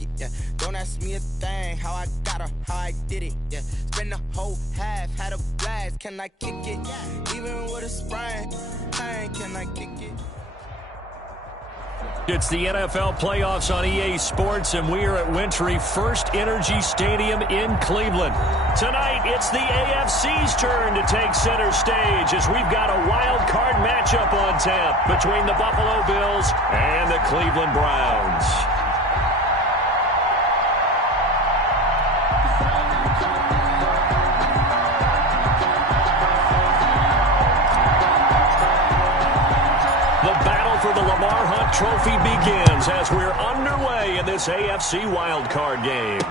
it, yeah. Don't ask me a thing, how I got her, how I did it, yeah. Spend the whole half, had a blast, can I kick it? Even with a sprain, pain, can I kick it? It's the NFL playoffs on EA Sports, and we are at Wintry First Energy Stadium in Cleveland. Tonight, it's the AFC's turn to take center stage as we've got a wild card matchup on tap between the Buffalo Bills and the Cleveland Browns. For the Lamar Hunt Trophy begins as we're underway in this AFC wildcard game.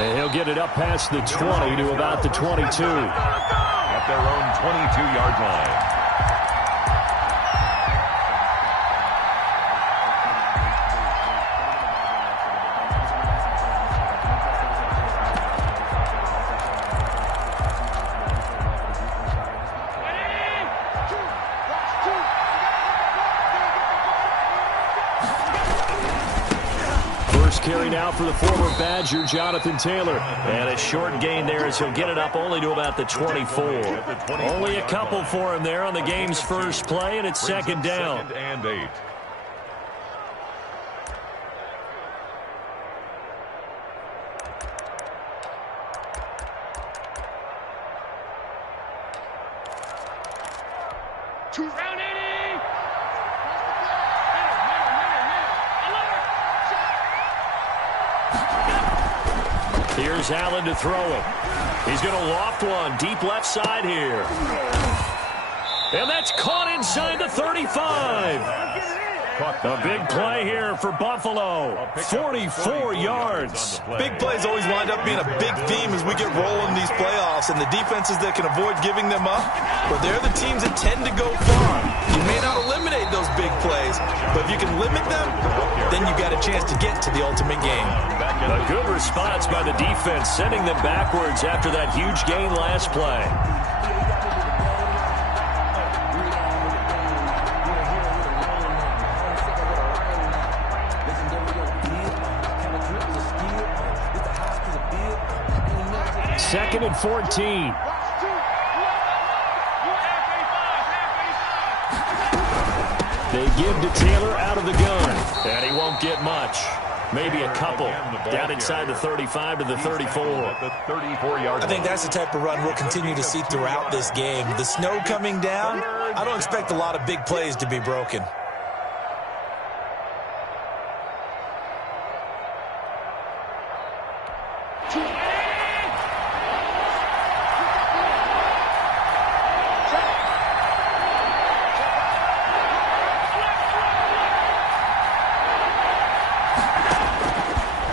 And he'll get it up past the 20 to about the 22. At their own 22-yard line. Carry now for the former Badger, Jonathan Taylor. And a short gain there as he'll get it up only to about the 24. Only a couple for him there on the game's first play, and it's second down. Second and 8. Round 80! Here's Allen to throw it. He's going to loft one deep left side here. And that's caught inside the 35. A big play here for Buffalo. 44 yards. Big plays always wind up being a big theme as we get rolling these playoffs, and the defenses that can avoid giving them up, but they're the teams that tend to go far. You may not eliminate those big plays, but if you can limit them, then you got a chance to get to the ultimate game. A good response by the defense, sending them backwards after that huge gain last play. Second and 14. They give to Taylor out of the gun, and he won't get much. Maybe a couple. Down inside the 35 to the 34. I think that's the type of run we'll continue to see throughout this game. The snow coming down, I don't expect a lot of big plays to be broken.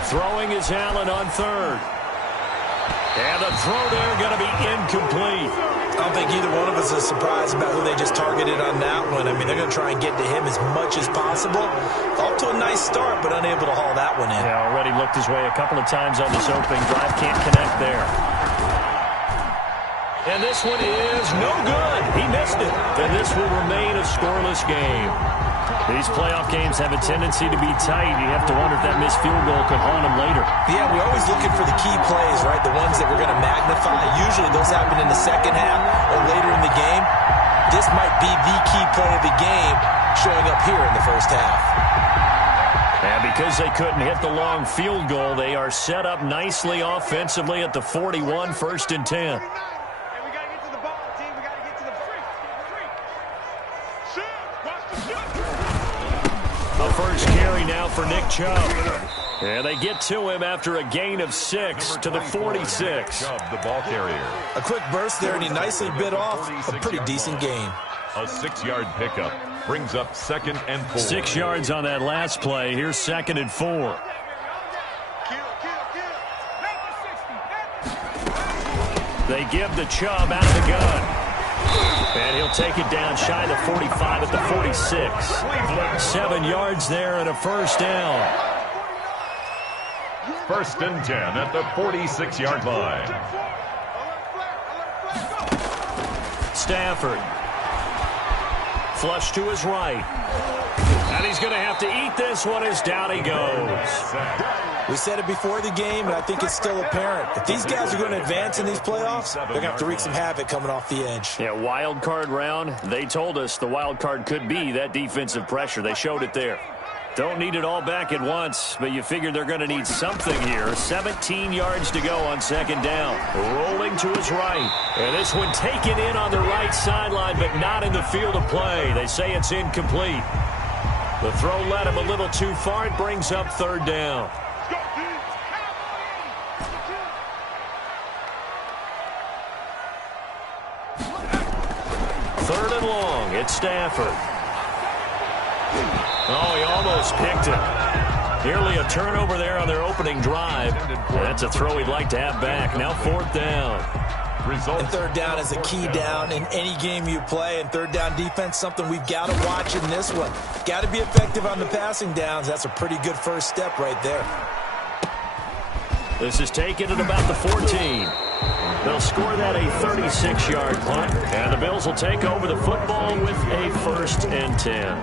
Throwing is Allen on third. And the throw there going to be incomplete. I don't think either one of us is surprised about who they just targeted on that one. I mean, they're going to try and get to him as much as possible. Off to a nice start, but unable to haul that one in. Yeah, already looked his way a couple of times on this opening drive. Can't connect there. And this one is no good. He missed it. And this will remain a scoreless game. These playoff games have a tendency to be tight. You have to wonder if that missed field goal could haunt them later. Yeah, we're always looking for the key plays, right? The ones that we're going to magnify. Usually those happen in the second half or later in the game. This might be the key play of the game showing up here in the first half. And because they couldn't hit the long field goal, they are set up nicely offensively at the 41, 1st and 10. First carry now for Nick Chubb. And they get to him after a gain of 6 to the 46. Chubb, the ball carrier. A quick burst there, and he nicely bit off a pretty decent gain. A 6-yard pickup brings up 2nd and 4. 6 yards on that last play. Here's 2nd and 4. They give the Chubb out of the gun. And he'll take it down shy of the 45 at the 46. 7 yards there and a first down. 1st and 10 at the 46-yard line. Stafford. Flush to his right. And he's going to have to eat this one as down he goes. We said it before the game, and I think it's still apparent. If these guys are going to advance in these playoffs, they're going to have to wreak some havoc coming off the edge. Yeah, wild card round. They told us the wild card could be that defensive pressure. They showed it there. Don't need it all back at once, but you figure they're going to need something here. 17 yards to go on second down. Rolling to his right. And this one taken in on the right sideline, but not in the field of play. They say it's incomplete. The throw led him a little too far. It brings up third down. Third and long. It's Stafford. Oh, he almost picked it. Nearly a turnover there on their opening drive. That's a throw he'd like to have back. Now fourth down. And third down is a key down in any game you play. And third down defense, something we've got to watch in this one. Got to be effective on the passing downs. That's a pretty good first step right there. This is taken at about the 14. They'll score that a 36-yard punt. And the Bills will take over the football with a 1st and 10.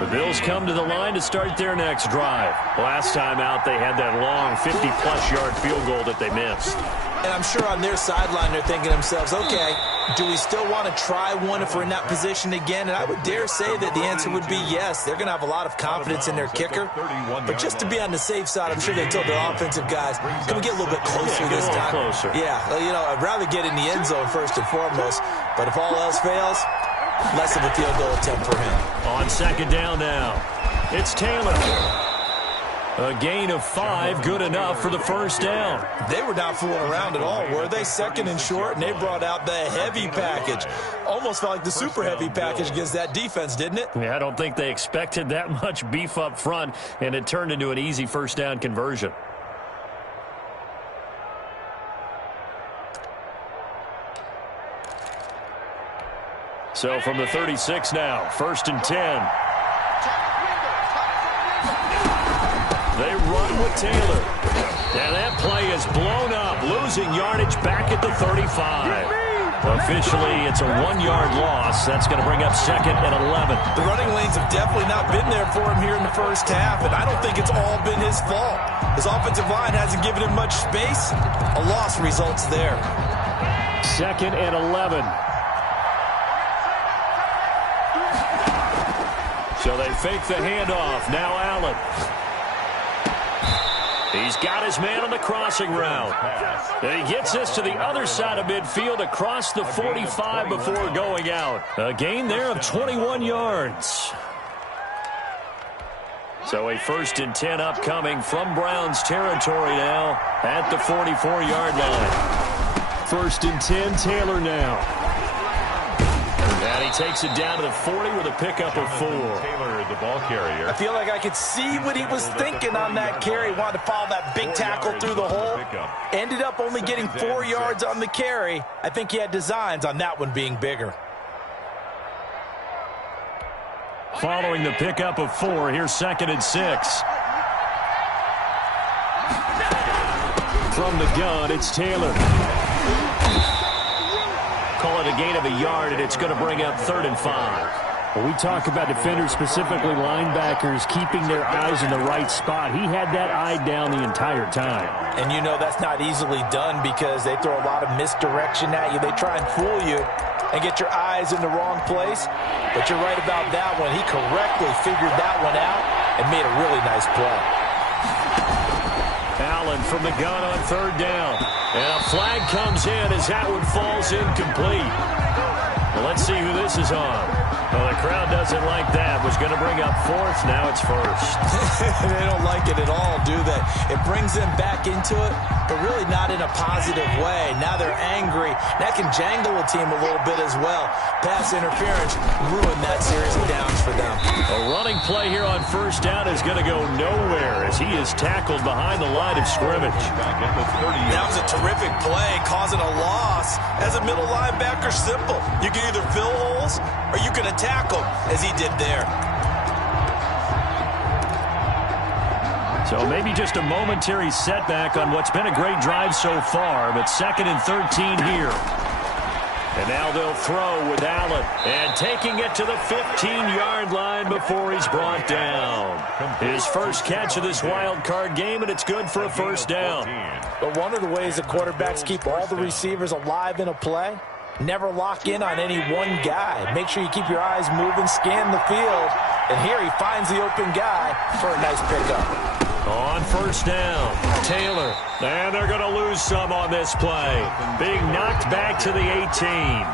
The Bills come to the line to start their next drive. Last time out, they had that long 50-plus yard field goal that they missed. And I'm sure on their sideline, they're thinking to themselves, okay, do we still want to try one if we're in that position again? And I would dare say that the answer would be yes. They're going to have a lot of confidence in their kicker. But just to be on the safe side, I'm sure they told their offensive guys, can we get a little bit closer this time? Closer. Yeah, well, you know, I'd rather get in the end zone first and foremost. But if all else fails, less of a field goal attempt for him. On second down now, it's Taylor. A gain of 5, good enough for the first down. They were not fooling around at all, were they? Second and short, and they brought out the heavy package. Almost felt like the super heavy package against that defense, didn't it? Yeah, I don't think they expected that much beef up front, and it turned into an easy first down conversion. So from the 36 now, 1st and 10. They run with Taylor. And that play is blown up, losing yardage back at the 35. Officially, it's a 1-yard loss. That's going to bring up 2nd and 11. The running lanes have definitely not been there for him here in the first half, and I don't think it's all been his fault. His offensive line hasn't given him much space. A loss results there. 2nd and 11. So they fake the handoff. Now Allen. He's got his man on the crossing route. And he gets this to the other side of midfield across the 45 before going out. A gain there of 21 yards. So a 1st and 10 upcoming from Browns territory now at the 44-yard line. 1st and 10, Taylor now. And he takes it down to the 40 with a pickup of 4. Taylor, the ball carrier. I feel like I could see what he was thinking on that carry. He wanted to follow that big tackle through the hole. Ended up only getting 4 yards on the carry. I think he had designs on that one being bigger. Following the pickup of 4, here's 2nd and 6. From the gun, it's Taylor. Call it a gain of a yard, and it's going to bring up 3rd and 5. When we talk about defenders, specifically linebackers, keeping their eyes in the right spot, he had that eye down the entire time. And you know that's not easily done because they throw a lot of misdirection at you. They try and fool you and get your eyes in the wrong place. But you're right about that one. He correctly figured that one out and made a really nice play. Allen from the gun on 3rd down. And a flag comes in as that one falls incomplete. Well, let's see who this is on. Well, the crowd doesn't like that. Was going to bring up 4th. Now it's 1st. They don't like it at all, do they? It brings them back into it, but really not in a positive way. Now they're angry. That can jangle a team a little bit as well. Pass interference ruined that series of downs for them. A running play here on 1st down is going to go nowhere as he is tackled behind the line of scrimmage. That was a terrific play, causing a loss. As a middle linebacker, simple. You can either fill holes or you can attack them, as he did there. So maybe just a momentary setback on what's been a great drive so far, but 2nd and 13 here. And now they'll throw with Allen. And taking it to the 15-yard line before he's brought down. His first catch of this wild card game, and it's good for a first down. But one of the ways the quarterbacks keep all the receivers alive in a play, never lock in on any one guy. Make sure you keep your eyes moving, scan the field. And here he finds the open guy for a nice pickup. On first down, Taylor. And they're going to lose some on this play. Being knocked back to the 18.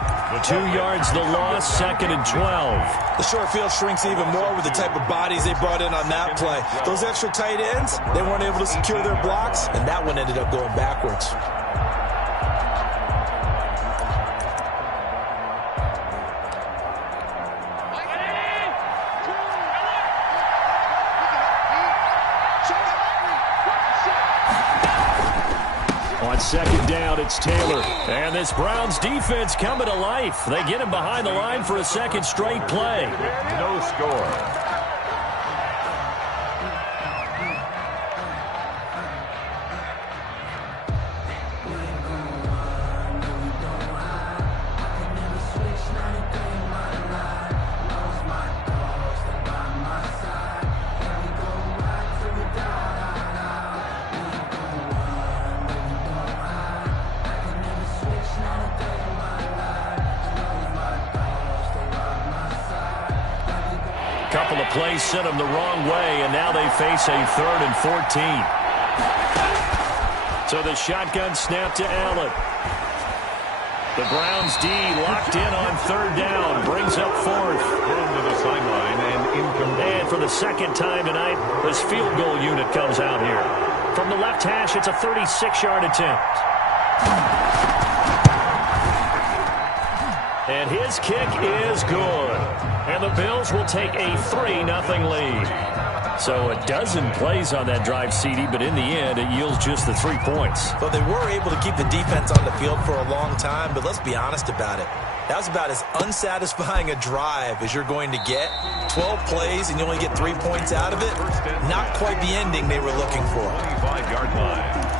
2 yards the loss, 2nd and 12. The short field shrinks even more with the type of bodies they brought in on that play. Those extra tight ends, they weren't able to secure their blocks, and that one ended up going backwards. On second down, it's Taylor. And this Browns defense coming to life. They get him behind the line for a second straight play. No score. Couple of plays sent them the wrong way, and now they face a 3rd and 14. So the shotgun snap to Allen. The Browns D locked in on 3rd down, brings up 4th. To the sideline and incomplete. And for the second time tonight, this field goal unit comes out here. From the left hash, it's a 36-yard attempt. And his kick is good. And the Bills will take a 3-0 lead. So a dozen plays on that drive, CD, but in the end, it yields just the 3 points. So they were able to keep the defense on the field for a long time, but let's be honest about it. That was about as unsatisfying a drive as you're going to get. 12 plays and you only get 3 points out of it. Not quite the ending they were looking for. 25-yard line.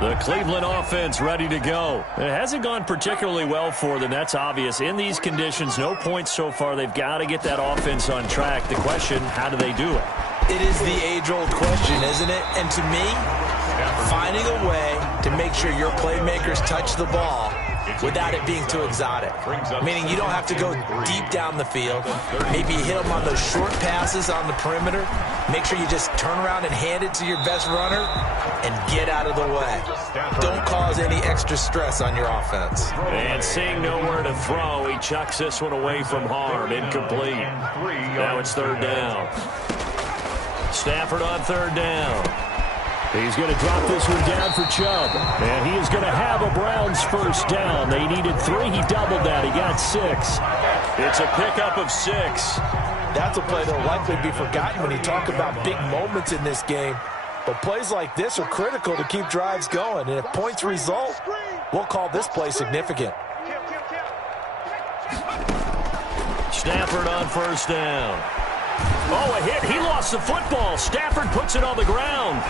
The Cleveland offense ready to go. It hasn't gone particularly well for them. That's obvious. In these conditions, no points so far. They've got to get that offense on track. The question, how do they do it? It is the age-old question, isn't it? And to me, finding a way to make sure your playmakers touch the ball without it being too exotic. Meaning you don't have to go deep down the field. Maybe you hit them on those short passes on the perimeter. Make sure you just turn around and hand it to your best runner and get out of the way. Don't cause any extra stress on your offense. And seeing nowhere to throw, he chucks this one away from harm. Incomplete. Now it's 3rd down. Stafford on 3rd down. He's going to drop this one down for Chubb. And he is going to have a Browns first down. They needed 3. He doubled that. He got 6. It's a pickup of 6. That's a play that'll likely be forgotten when you talk about big moments in this game. But plays like this are critical to keep drives going. And if points result, we'll call this play significant. Stafford on first down. Oh, a hit. He lost the football. Stafford puts it on the ground.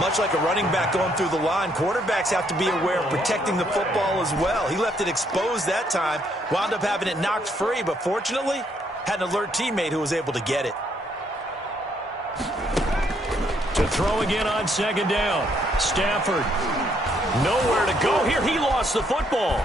Much like a running back going through the line, quarterbacks have to be aware of protecting the football as well. He left it exposed that time, wound up having it knocked free, but fortunately, had an alert teammate who was able to get it. To throw again on 2nd down. Stafford. Nowhere to go here. He lost the football.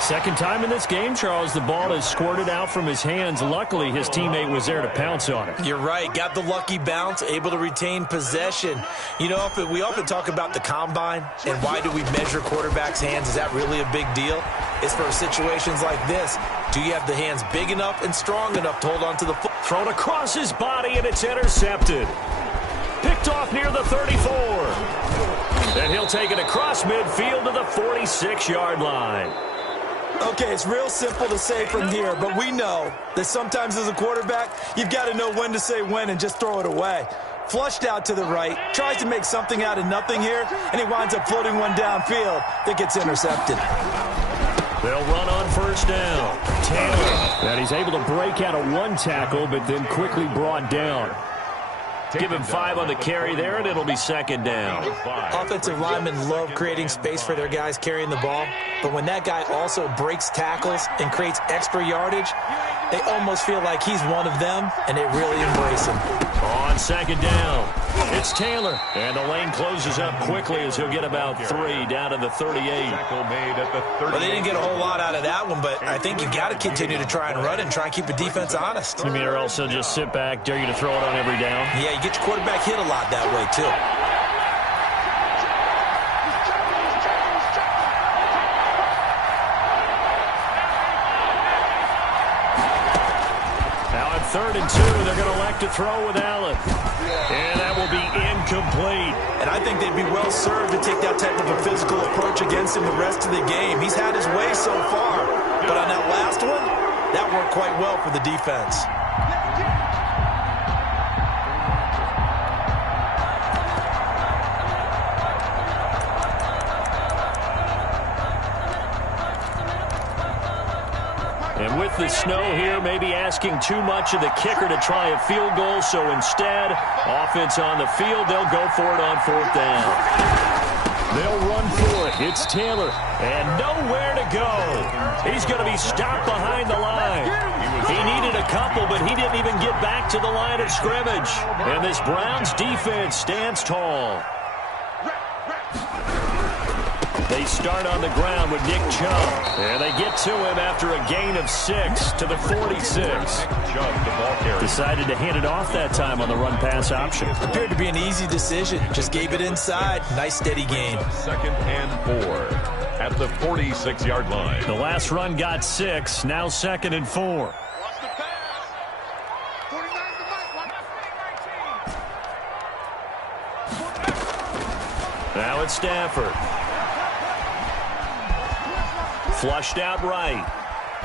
Second time in this game, Charles, the ball has squirted out from his hands. Luckily, his teammate was there to pounce on it. You're right. Got the lucky bounce, able to retain possession. You know, we often talk about the combine and why do we measure quarterbacks' hands. Is that really a big deal? It's for situations like this. Do you have the hands big enough and strong enough to hold on to the football? Thrown across his body, and it's intercepted. Picked off near the 34. And he'll take it across midfield to the 46-yard line. Okay, it's real simple to say from here, but we know that sometimes as a quarterback, you've got to know when to say when and just throw it away. Flushed out to the right, tries to make something out of nothing here, and he winds up floating one downfield that gets intercepted. They'll run on first down. Taylor. And he's able to break out of one tackle, but then quickly brought down. Give him 5 on the carry there, and it'll be second down. Offensive linemen love creating space for their guys carrying the ball, but when that guy also breaks tackles and creates extra yardage, they almost feel like he's one of them, and they really embrace him. On second down, it's Taylor, and the lane closes up quickly as he'll get about 3 down to the 38. Well, they didn't get a whole lot out of that one, but I think you got to continue to try and run it and try and keep the defense honest. You mean, or also just sit back, dare you to throw it on every down? Yeah, you get your quarterback hit a lot that way, too. Now at 3rd and 2, they're going to elect to throw with Allen. And that will be incomplete. And I think they'd be well served to take that type of a physical approach against him the rest of the game. He's had his way so far, but on that last one, that worked quite well for the defense. And with the snow here, maybe asking too much of the kicker to try a field goal. So instead, offense on the field, they'll go for it on 4th down. They'll run for it. It's Taylor. And nowhere to go. He's going to be stopped behind the line. He needed a couple, but he didn't even get back to the line of scrimmage. And this Browns defense stands tall. They start on the ground with Nick Chubb. And they get to him after a gain of 6 to the 46. Decided to hand it off that time on the run-pass option. Appeared to be an easy decision. Just gave it inside. Nice, steady gain. 2nd and 4 at the 46-yard line. The last run got 6. Now 2nd and 4. Now it's Stafford. Flushed out right.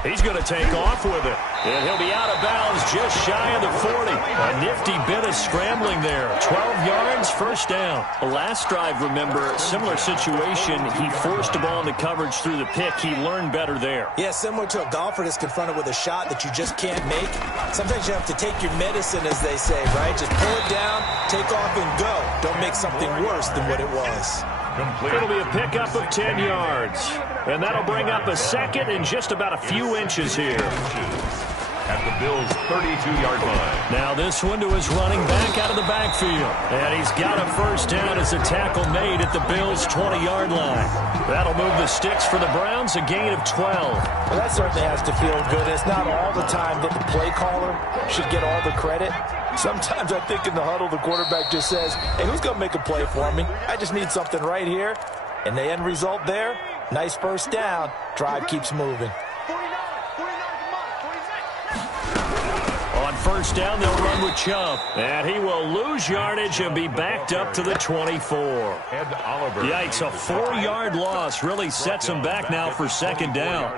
He's going to take off with it. And he'll be out of bounds just shy of the 40. A nifty bit of scrambling there. 12 yards, 1st down. The last drive, remember, similar situation. He forced the ball into coverage through the pick. He learned better there. Yeah, similar to a golfer that's confronted with a shot that you just can't make. Sometimes you have to take your medicine, as they say, right? Just pull it down, take off, and go. Don't make something worse than what it was. It'll be a pickup of 10 yards. And that'll bring up a 2nd and just about a few inches here. At the Bills' 32-yard line. Now this one to his running back out of the backfield. And he's got a 1st down as a tackle made at the Bills' 20-yard line. That'll move the sticks for the Browns, a gain of 12. Well, that certainly has to feel good. It's not all the time that the play caller should get all the credit. Sometimes I think in the huddle, the quarterback just says, hey, who's going to make a play for me? I just need something right here. And the end result there, nice 1st down. Drive keeps moving. On 1st down, they'll run with Chubb. And he will lose yardage and be backed up to the 24. Yikes, a 4-yard loss really sets him back now for 2nd down.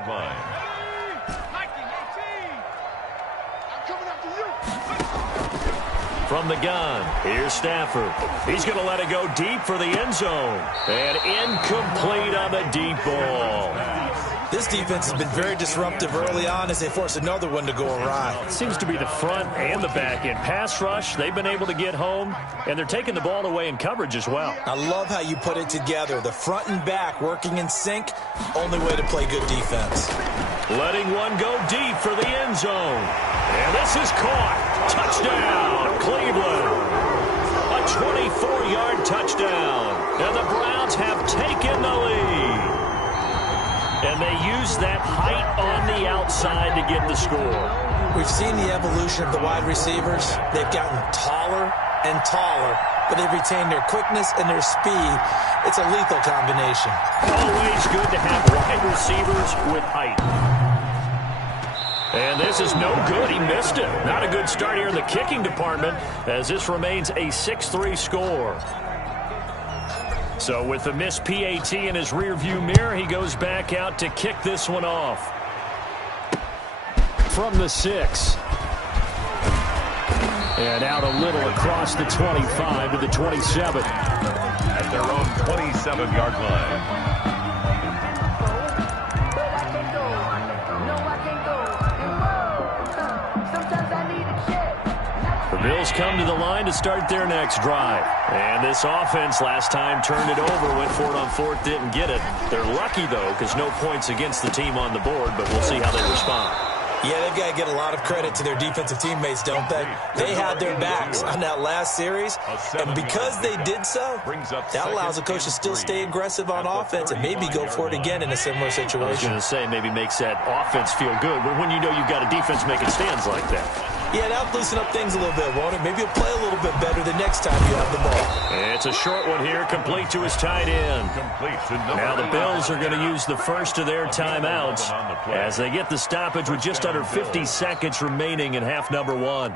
From the gun, here's Stafford. He's going to let it go deep for the end zone. And incomplete on the deep ball. This defense has been very disruptive early on as they force another one to go awry. It seems to be the front and the back end. Pass rush, they've been able to get home, and they're taking the ball away in coverage as well. I love how you put it together. The front and back working in sync, only way to play good defense. Letting one go deep for the end zone. And this is caught. Touchdown, Cleveland. A 24-yard touchdown. And the Browns have taken the lead. And they use that height on the outside to get the score. We've seen the evolution of the wide receivers. They've gotten taller and taller, but they've retained their quickness and their speed. It's a lethal combination. Always good to have wide receivers with height. And this is no good. He missed it. Not a good start here in the kicking department as this remains a 6-3 score. So with the missed PAT in his rearview mirror, he goes back out to kick this one off. From the 6. And out a little across the 25 to the 27. At their own 27-yard line. Bills come to the line to start their next drive. And this offense last time turned it over, went for it on fourth, didn't get it. They're lucky, though, because no points against the team on the board, but we'll see how they respond. Yeah, they've got to get a lot of credit to their defensive teammates, don't they? They had their backs on that last series, and because they did so, that allows the coach to still stay aggressive on offense and maybe go for it again in a similar situation. I was going to say maybe makes that offense feel good, but when you know you've got a defense making stands like that. Yeah, that'll loosen up things a little bit, won't it? Maybe you'll play a little bit better the next time you have the ball. It's a short one here, complete to his tight end. Now the Bills are going to use the first of their timeouts as they get the stoppage with just under 50 seconds remaining in half number one.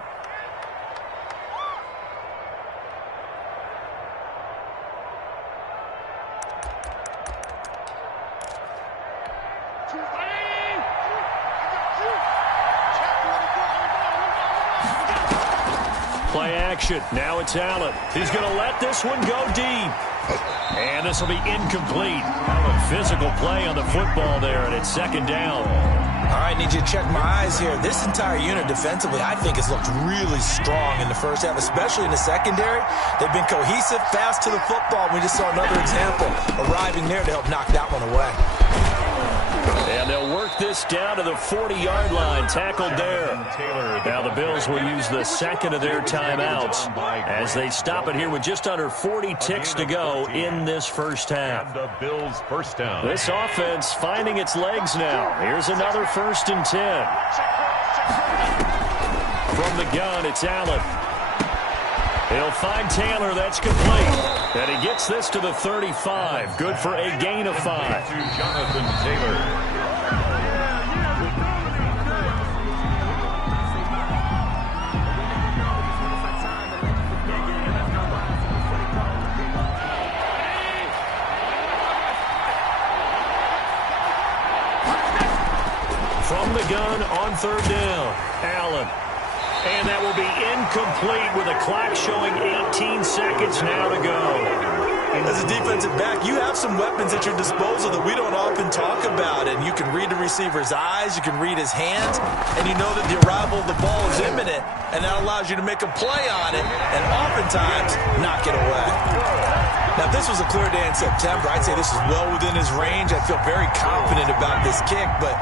Play action. Now it's Allen. He's going to let this one go deep. And this will be incomplete. Physical play on the football there, and it's second down. All right, need you to check my eyes here. This entire unit defensively, I think, has looked really strong in the first half, especially in the secondary. They've been cohesive, fast to the football. We just saw another example arriving there to help knock that one away. And they'll work this down to the 40-yard line, tackled there. Now the Bills will use the second of their timeouts as they stop it here with just under 40 ticks to go in this first half. The Bills first down. This offense finding its legs now. Here's another 1st and 10. From the gun, it's Allen. He'll find Taylor. That's complete. And he gets this to the 35. Good for a gain of 5. To Jonathan Taylor. From the gun on 3rd down, Allen. And that will be incomplete with a clock showing 18 seconds now to go. As a defensive back, you have some weapons at your disposal that we don't often talk about. And you can read the receiver's eyes, you can read his hands, and you know that the arrival of the ball is imminent. And that allows you to make a play on it and oftentimes knock it away. Now, if this was a clear day in September, I'd say this is well within his range. I feel very confident about this kick, but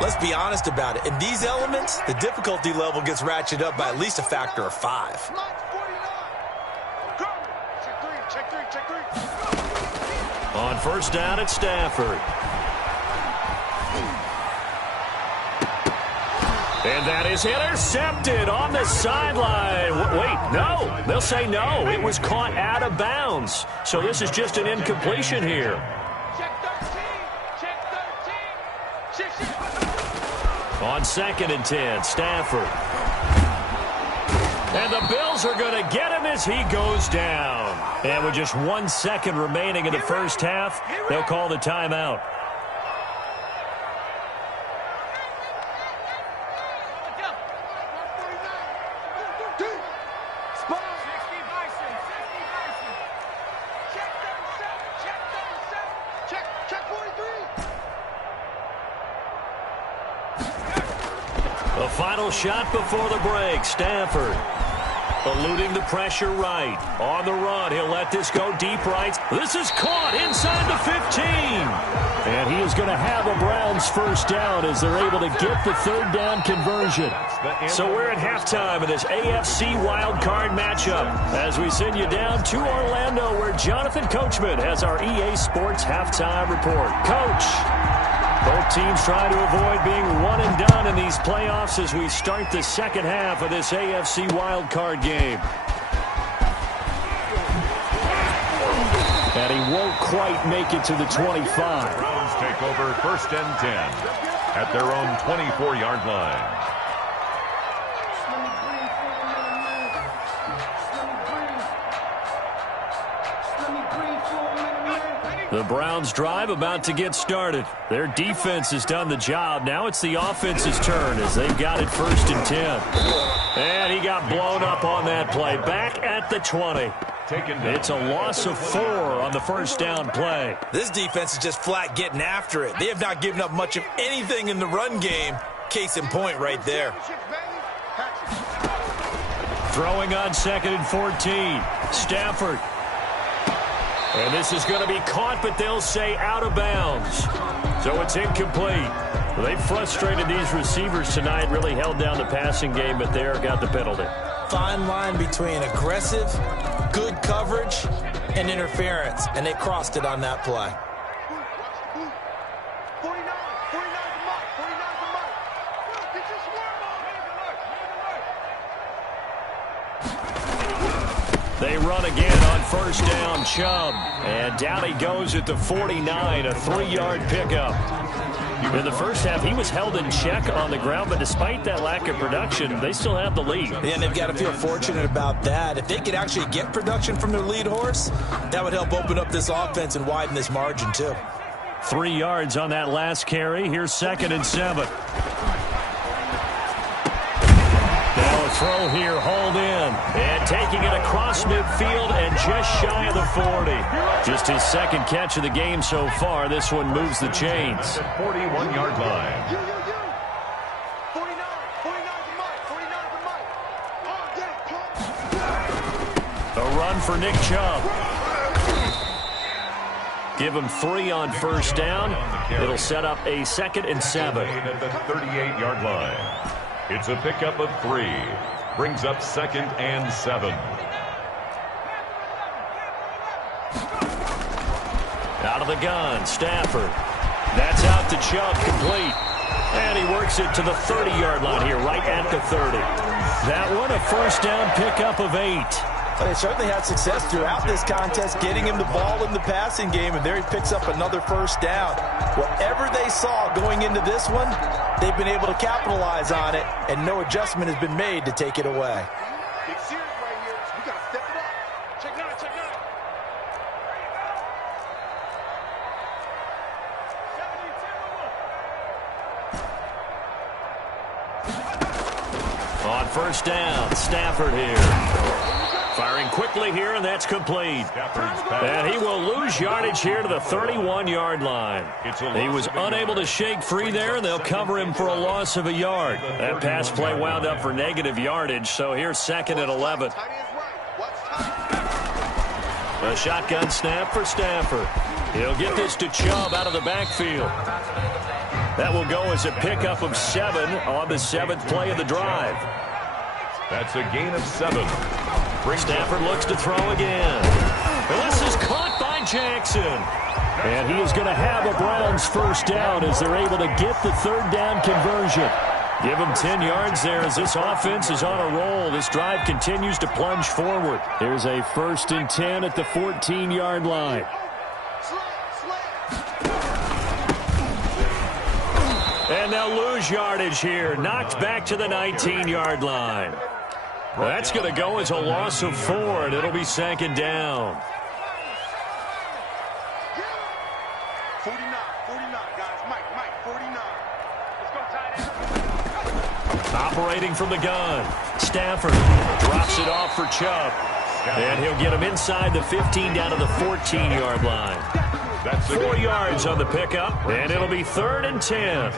let's be honest about it. In these elements, the difficulty level gets ratcheted up by at least a factor of 5. On 1st down, it's Stafford. And that is intercepted on the sideline. Wait, no. They'll say no. It was caught out of bounds. So this is just an incompletion here. On 2nd and 10, Stafford. And the Bills are going to get him as he goes down. And with just 1 second remaining in the first half, they'll call the timeout. The final shot before the break. Stafford eluding the pressure right. On the run, he'll let this go deep right. This is caught inside the 15. And he is going to have a Browns first down as they're able to get the 3rd down conversion. So we're at halftime of this AFC wildcard matchup as we send you down to Orlando where Jonathan Coachman has our EA Sports halftime report. Coach, both teams trying to avoid being one and done in these playoffs as we start the second half of this AFC wildcard game. And he won't quite make it to the 25. Browns take over 1st and 10 at their own 24-yard line. The Browns drive about to get started. Their defense has done the job. Now it's the offense's turn as they've got it 1st and 10. And he got blown up on that play. Back at the 20. It's a loss of 4 on the 1st down play. This defense is just flat getting after it. They have not given up much of anything in the run game. Case in point right there. Throwing on 2nd and 14. Stafford. And this is going to be caught, but they'll say out of bounds. So it's incomplete. They frustrated these receivers tonight, really held down the passing game, but there got the penalty. Fine line between aggressive, good coverage, and interference, and they crossed it on that play. They run again on 1st down, Chubb. And down he goes at the 49, a 3-yard pickup. In the first half, he was held in check on the ground, but despite that lack of production, they still have the lead. And they've got to feel fortunate about that. If they could actually get production from their lead horse, that would help open up this offense and widen this margin, too. 3 yards on that last carry. Here's 2nd and 7. Now a throw here, hauled in. And taking it across midfield and just shy of the 40. Just his 2nd catch of the game so far. This one moves the chains. 41-yard line. A run for Nick Chubb. Give him 3 on 1st down. It'll set up a 2nd and 7. At the 38-yard line. It's a pickup of 3. Brings up 2nd and 7. Out of the gun, Stafford. That's out to Chubb, complete. And he works it to the 30-yard line here, right at the 30. That one, a 1st down pickup of 8. They certainly had success throughout this contest, getting him the ball in the passing game, and there he picks up another 1st down. Whatever they saw going into this one, they've been able to capitalize on it, and no adjustment has been made to take it away. Big series right here, so we got to step it up. Check 9, check 9. On 1st down, Stafford here. Firing quickly here, and that's complete. And he will lose yardage here to the 31-yard line. He was unable to shake free there, and they'll cover him for a loss of a yard. That pass play wound up for negative yardage, so here's 2nd and 11. A shotgun snap for Stafford. He'll get this to Chubb out of the backfield. That will go as a pickup of 7 on the 7th play of the drive. That's a gain of 7. Stafford looks to throw again. And this is caught by Jackson. And he is going to have a Browns 1st down as they're able to get the 3rd down conversion. Give him 10 yards there as this offense is on a roll. This drive continues to plunge forward. Here's a 1st and 10 at the 14-yard line. And they'll lose yardage here. Knocked back to the 19-yard line. That's going to go as a loss of 4, and it'll be 2nd down. 49, guys. Mike, 49. Let's go, tight end. Operating from the gun. Stafford drops it off for Chubb. And he'll get him inside the 15 down to the 14-yard line. That's 4 yards on the pickup, and it'll be 3rd and 10.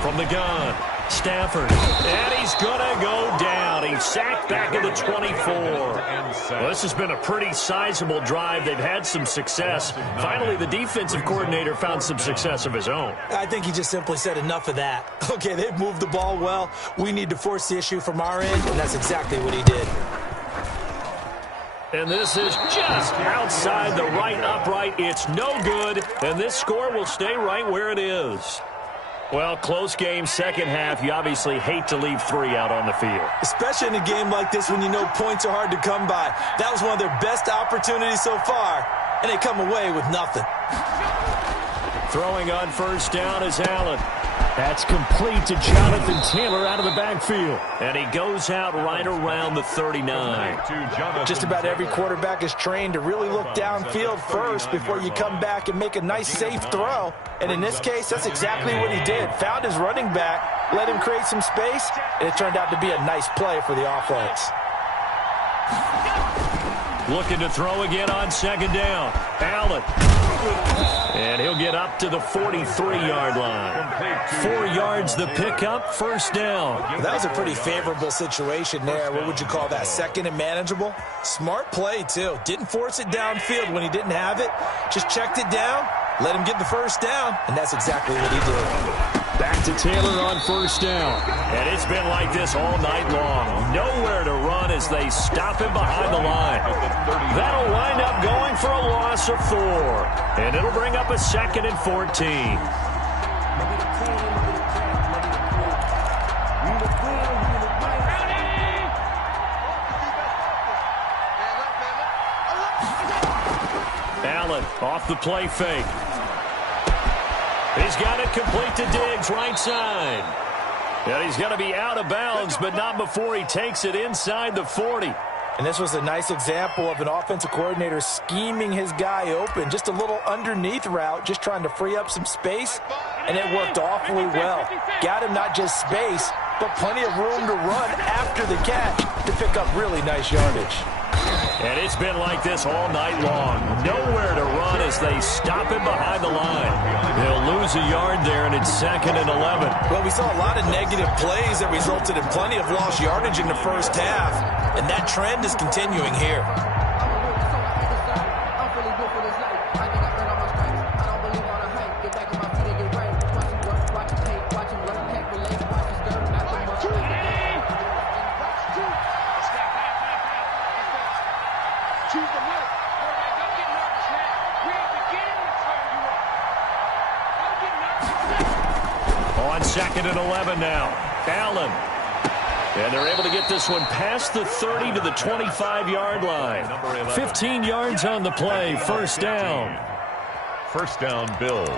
From the gun. Stafford, and he's going to go down. He's sacked back at the 24. Well, this has been a pretty sizable drive. They've had some success. Finally, the defensive coordinator found some success of his own. I think he just simply said enough of that. Okay, they've moved the ball well. We need to force the issue from our end, and that's exactly what he did. And this is just outside the right upright. It's no good, and this score will stay right where it is. Well, close game, 2nd half. You obviously hate to leave 3 out on the field. Especially in a game like this when you know points are hard to come by. That was one of their best opportunities so far, and they come away with nothing. Throwing on 1st down is Allen. That's complete to Jonathan Taylor out of the backfield. And he goes out right around the 39. Just about every quarterback is trained to really look downfield first before you come back and make a nice, safe throw. And in this case, that's exactly what he did. Found his running back, let him create some space, and it turned out to be a nice play for the offense. Looking to throw again on 2nd down. Allen And he'll get up to the 43-yard line. 4 yards the pickup, first down. That was a pretty favorable situation there. What would you call that, second and manageable? Smart play, too. Didn't force it downfield when he didn't have it. Just checked it down, let him get the first down, and that's exactly what he did. Back to Taylor on first down. And it's been like this all night long. Nowhere to run as they stop him behind the line. That'll wind up going for a loss of 4. And it'll bring up a 2nd and 14. Allen off the play fake. He's got it complete to Diggs, right side. And he's going to be out of bounds, but not before he takes it inside the 40. And this was a nice example of an offensive coordinator scheming his guy open. Just a little underneath route, just trying to free up some space, and it worked awfully well. Got him not just space, but plenty of room to run after the catch to pick up really nice yardage. And it's been like this all night long. Nowhere to run as they stop him behind the line. They'll lose a yard there, and it's 2nd and 11. Well, we saw a lot of negative plays that resulted in plenty of lost yardage in the first half, and that trend is continuing here. On 2nd and 11 now. Allen. And they're able to get this one past the 30 to the 25-yard line. 15 yards on the play. First down. First down, Bills.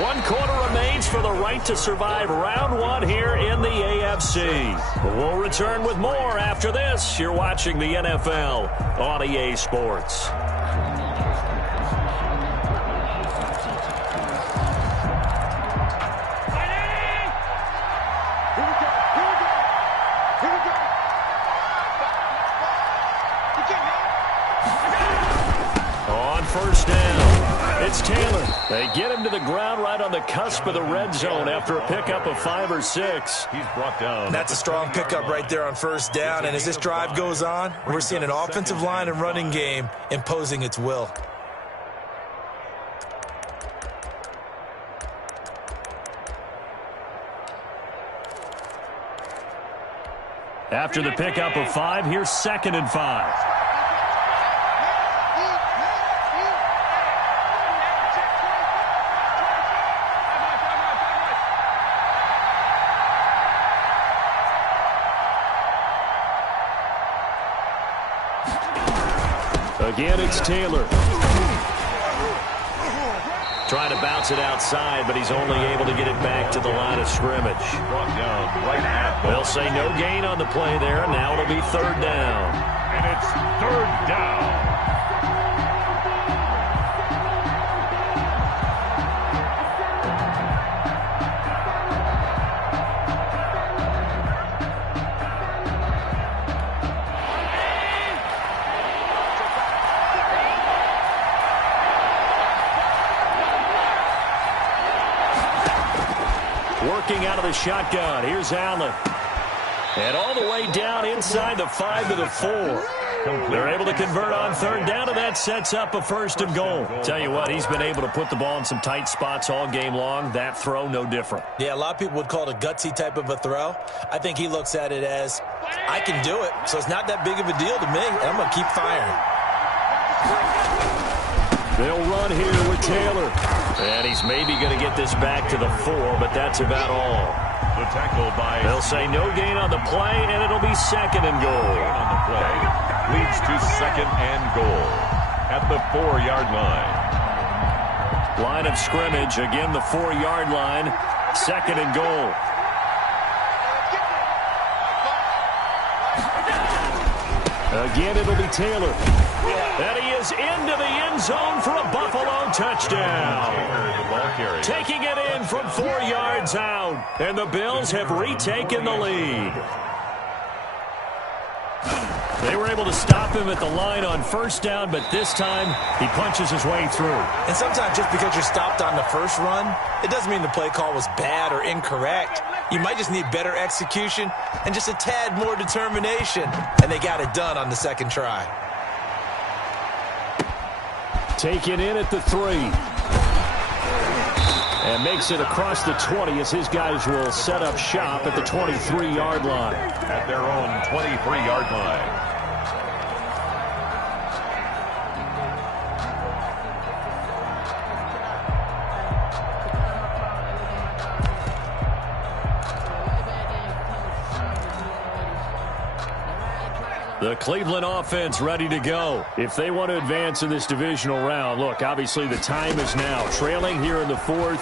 One quarter remains for the right to survive round 1 here in the AFC. We'll return with more after this. You're watching the NFL on EA Sports. On first down, it's Taylor. They get him to the ground right on the cusp of the red zone after a pickup of 5 or 6. He's brought down. That's a strong pickup right there on first down. And as this drive goes on, we're seeing an offensive line and running game imposing its will. After the pickup of 5, here's 2nd and 5. Again, it's Taylor. Trying to bounce it outside, but he's only able to get it back to the line of scrimmage. They'll say no gain on the play there. Now it'll be 3rd down. And it's 3rd down. Working out of the shotgun. Here's Allen. And all the way down inside the 5 to the 4. They're able to convert on 3rd down, and that sets up a 1st and goal. Tell you what, he's been able to put the ball in some tight spots all game long. That throw, no different. Yeah, a lot of people would call it a gutsy type of a throw. I think he looks at it as, I can do it, so it's not that big of a deal to me, and I'm going to keep firing. They'll run here with Taylor. And he's maybe going to get this back to the 4, but that's about all. The tackle by... They'll say no gain on the play, and it'll be 2nd and goal. On the play leads to 2nd and goal at the 4-yard line. Line of scrimmage, again the 4-yard line, 2nd and goal. Again, it'll be Taylor. And he is into the end zone for a Buffalo touchdown. Taking it in from 4 yards out. And the Bills have retaken the lead. They were able to stop him at the line on first down, but this time he punches his way through. And sometimes just because you're stopped on the first run, it doesn't mean the play call was bad or incorrect. You might just need better execution and just a tad more determination. And they got it done on the second try. Taken in at the 3. And makes it across the 20 as his guys will set up shop at the 23-yard line. At their own 23-yard line. The Cleveland offense ready to go. If they want to advance in this divisional round, look, obviously the time is now. Trailing here in the 4th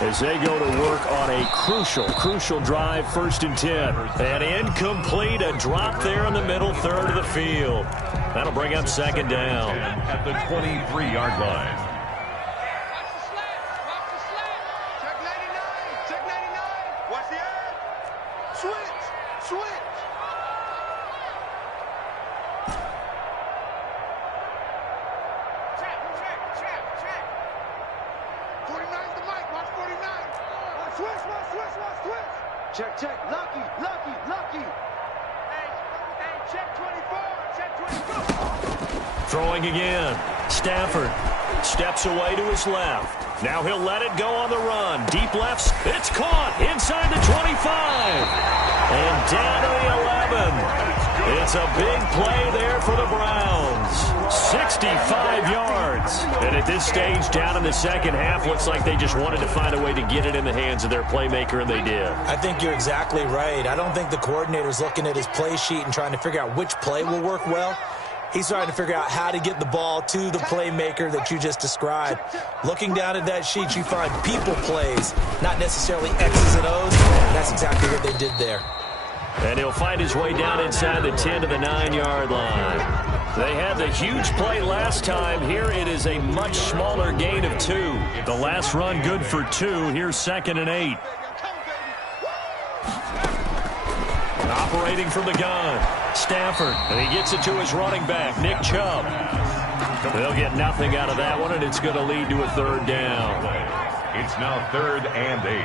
as they go to work on a crucial drive, 1st and 10. And incomplete, a drop there in the middle third of the field. That'll bring up 2nd down. At the 23-yard line. Check 99. Check 99. Watch the edge. Switch. Check. 49's the mic. Watch 49. Switch. Check. Lucky. Hey, check 24. Throwing again. Stafford steps away to his left. Now he'll let it go on the run. Deep lefts. It's caught inside the 25. And down to the 11. It's a big play there for the Browns. 65 yards. And at this stage, down in the second half, looks like they just wanted to find a way to get it in the hands of their playmaker, and they did. I think you're exactly right. I don't think the coordinator's looking at his play sheet and trying to figure out which play will work well. He's trying to figure out how to get the ball to the playmaker that you just described. Looking down at that sheet, you find people plays, not necessarily X's and O's. That's exactly what they did there. And he'll find his way down inside the 10 to the 9-yard line. They had the huge play last time. Here it is a much smaller gain of 2. The last run good for 2. Here's 2nd and 8. Operating from the gun. Stafford, and he gets it to his running back, Nick Chubb. They'll get nothing out of that one, and it's going to lead to a 3rd down. It's now 3rd and 8.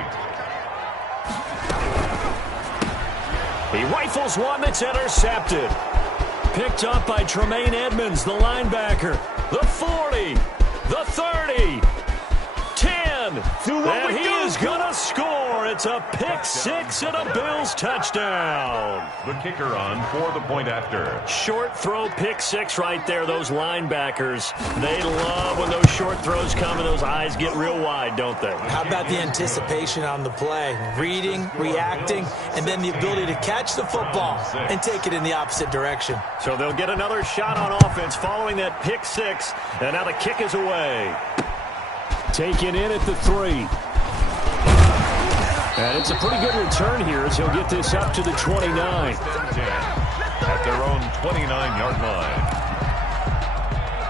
He rifles one that's intercepted. Picked up by Tremaine Edmonds, the linebacker. The 40, the 30, 10. And he is going to score. It's a pick 6 and a Bills touchdown. The kicker on for the point after. Short throw, pick 6 right there. Those linebackers, they love when those short throws come and those eyes get real wide, don't they? How about the anticipation on the play? Reading, reacting, and then the ability to catch the football and take it in the opposite direction. So they'll get another shot on offense following that pick 6, and now the kick is away. Taken in at the 3. And it's a pretty good return here as he'll get this up to the 29. At their own 29-yard line.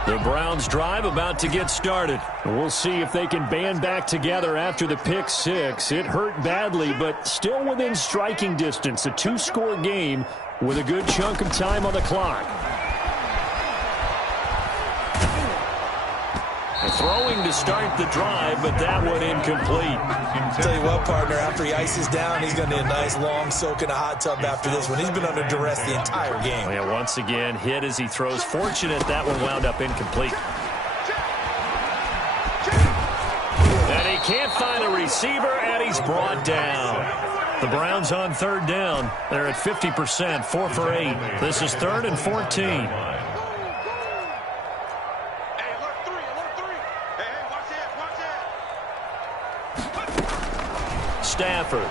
The Browns drive about to get started. We'll see if they can band back together after the pick 6. It hurt badly, but still within striking distance. A 2-score game with a good chunk of time on the clock. Throwing to start the drive, but that one incomplete. Tell you what, partner, after he ices down, he's going to need a nice long soak in a hot tub after this one. He's been under duress the entire game. Yeah, once again, hit as he throws. Fortunate that one wound up incomplete. And he can't find a receiver, and he's brought down. The Browns on 3rd down. They're at 50%, 4 for 8. This is 3rd and 14. Stafford.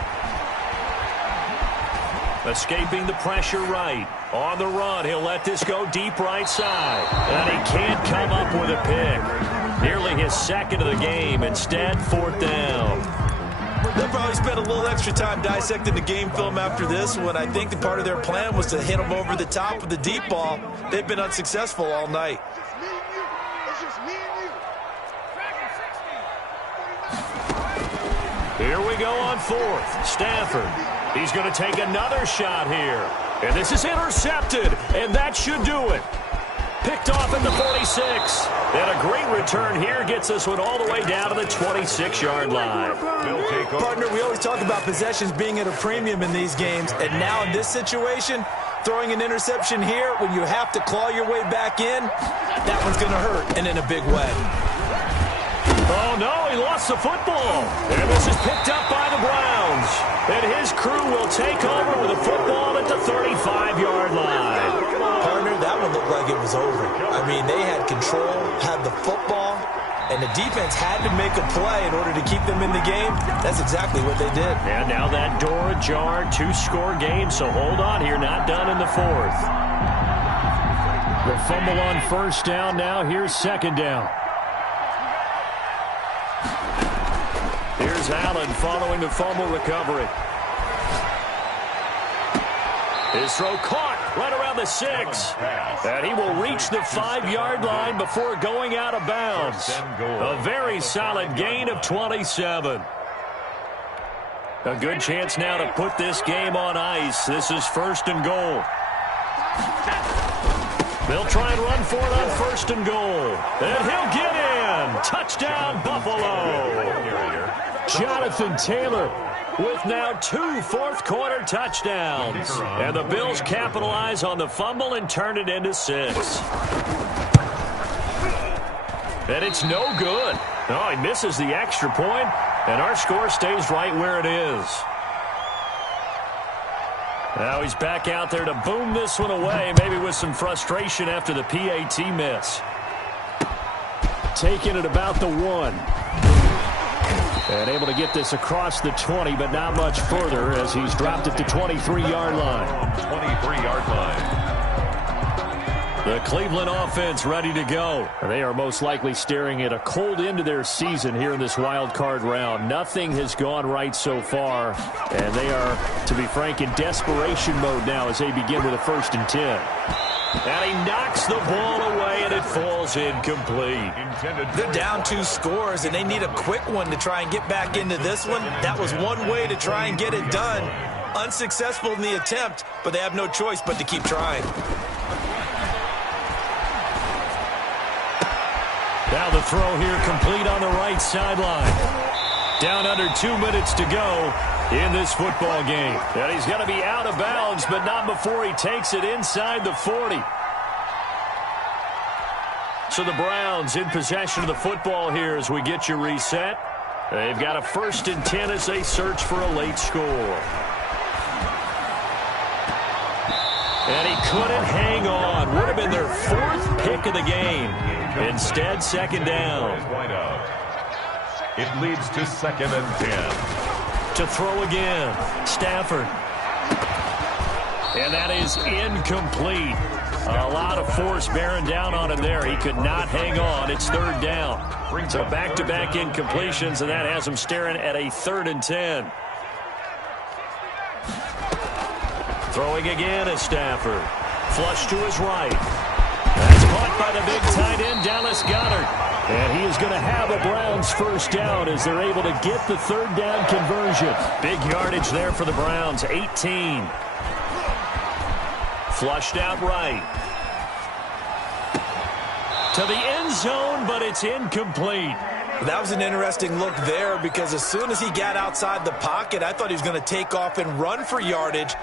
Escaping the pressure right. On the run, he'll let this go deep right side. And he can't come up with a pick. Nearly his 2nd of the game. Instead, 4th down. They'll probably spend a little extra time dissecting the game film after this one. I think the part of their plan was to hit them over the top with the deep ball. They've been unsuccessful all night. Here we go on fourth. Stafford. He's going to take another shot here. And this is intercepted, and that should do it. Picked off at the 46. And a great return here gets this one all the way down to the 26-yard line. Partner, we always talk about possessions being at a premium in these games. And now in this situation, throwing an interception here when you have to claw your way back in, that one's going to hurt, and in a big way. Oh, no, he lost the football. And this is picked up by the Browns. And his crew will take over with a football at the 35-yard line. Partner, that one looked like it was over. I mean, they had control, had the football, and the defense had to make a play in order to keep them in the game. That's exactly what they did. And now that door ajar, two-score game, so hold on here, not done in the fourth. The fumble on first down now. Here's second down. Here's Allen following the fumble recovery. His throw caught right around the 6. And he will reach the 5-yard line before going out of bounds. A very solid gain of 27. A good chance now to put this game on ice. This is first and goal. They'll try and run for it on first and goal. And he'll get in. Touchdown, Buffalo. Jonathan Taylor with now 2 fourth-quarter touchdowns. And the Bills capitalize on the fumble and turn it into 6. And it's no good. Oh, he misses the extra point, and our score stays right where it is. Now he's back out there to boom this one away, maybe with some frustration after the PAT miss. Taking it about the 1. And able to get this across the 20, but not much further as he's dropped it to 23-yard line. 23-yard line. The Cleveland offense ready to go. They are most likely staring at a cold end to their season here in this wild card round. Nothing has gone right so far, and they are, to be frank, in desperation mode now as they begin with a 1st and 10. And he knocks the ball away, and it falls incomplete. They're down 2 scores, and they need a quick one to try and get back into this one. That was one way to try and get it done. Unsuccessful in the attempt, but they have no choice but to keep trying. Now the throw here complete on the right sideline. Down under 2 minutes to go in this football game. And he's going to be out of bounds, but not before he takes it inside the 40. So the Browns in possession of the football here as we get you reset. They've got a 1st and 10 as they search for a late score. And he couldn't hang on. Would have been their 4th pick of the game. Instead, 2nd down. It leads to 2nd and 10. To throw again. Stafford. And that is incomplete. A lot of force bearing down on him there. He could not hang on. It's 3rd down. So back-to-back incompletions, and that has him staring at a 3rd and 10. Throwing again is Stafford. Flush to his right. That's caught by the big tight end, Dallas Goedert. And he is going to have a Browns 1st down as they're able to get the 3rd down conversion. Big yardage there for the Browns, 18. Flushed out right. To the end zone, but it's incomplete. That was an interesting look there because as soon as he got outside the pocket, I thought he was going to take off and run for yardage.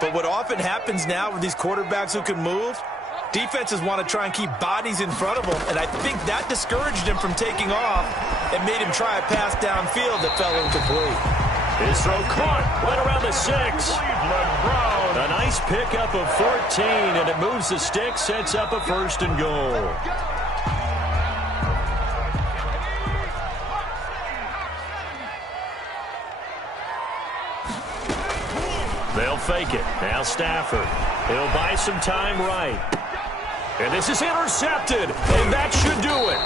But what often happens now with these quarterbacks who can move, defenses want to try and keep bodies in front of them, and I think that discouraged him from taking off and made him try a pass downfield that fell incomplete. His throw caught right around the 6. A nice pickup of 14, and it moves the stick, sets up a 1st and goal. They'll fake it. Now Stafford. He'll buy some time right. And this is intercepted, and that should do it.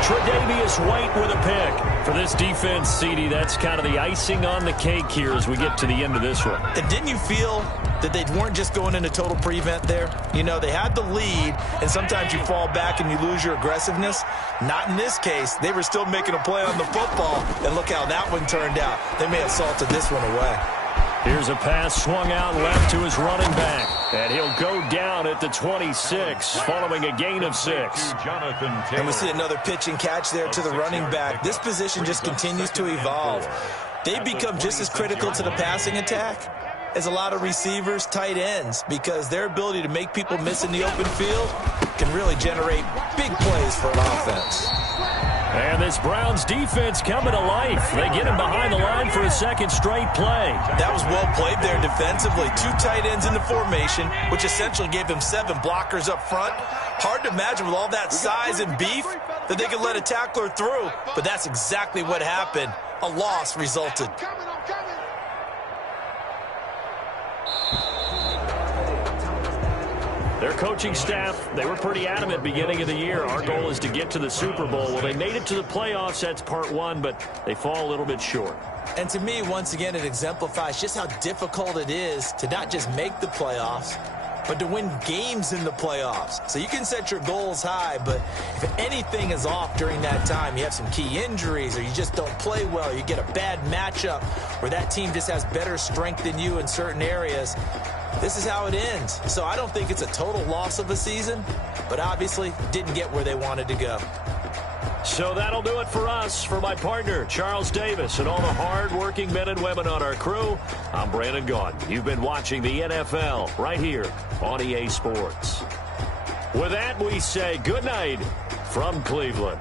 Tre'Davious White with a pick. For this defense, CD, that's kind of the icing on the cake here as we get to the end of this one. And didn't you feel that they weren't just going into total prevent there? You know, they had the lead, and sometimes you fall back and you lose your aggressiveness. Not in this case. They were still making a play on the football, and look how that one turned out. They may have salted this one away. Here's a pass swung out left to his running back. And he'll go down at the 26 following a gain of 6. And we see another pitch and catch there to the running back. This position just continues to evolve. They become just as critical to the passing attack as a lot of receivers, tight ends, because their ability to make people miss in the open field can really generate big plays for an offense. And this Browns defense coming to life. They get him behind the line for a second straight play. That was well played there defensively. 2 tight ends in the formation, which essentially gave him 7 blockers up front. Hard to imagine with all that size and beef that they could let a tackler through, but that's exactly what happened. A loss resulted. Their coaching staff, they were pretty adamant beginning of the year. Our goal is to get to the Super Bowl. Well, they made it to the playoffs. That's part 1, but they fall a little bit short. And to me, once again, it exemplifies just how difficult it is to not just make the playoffs, but to win games in the playoffs. So you can set your goals high, but if anything is off during that time, you have some key injuries or you just don't play well, you get a bad matchup where that team just has better strength than you in certain areas, this is how it ends. So I don't think it's a total loss of a season, but obviously didn't get where they wanted to go. So that'll do it for us. For my partner, Charles Davis, and all the hard-working men and women on our crew, I'm Brandon Gaudin. You've been watching the NFL right here on EA Sports. With that, we say good night from Cleveland.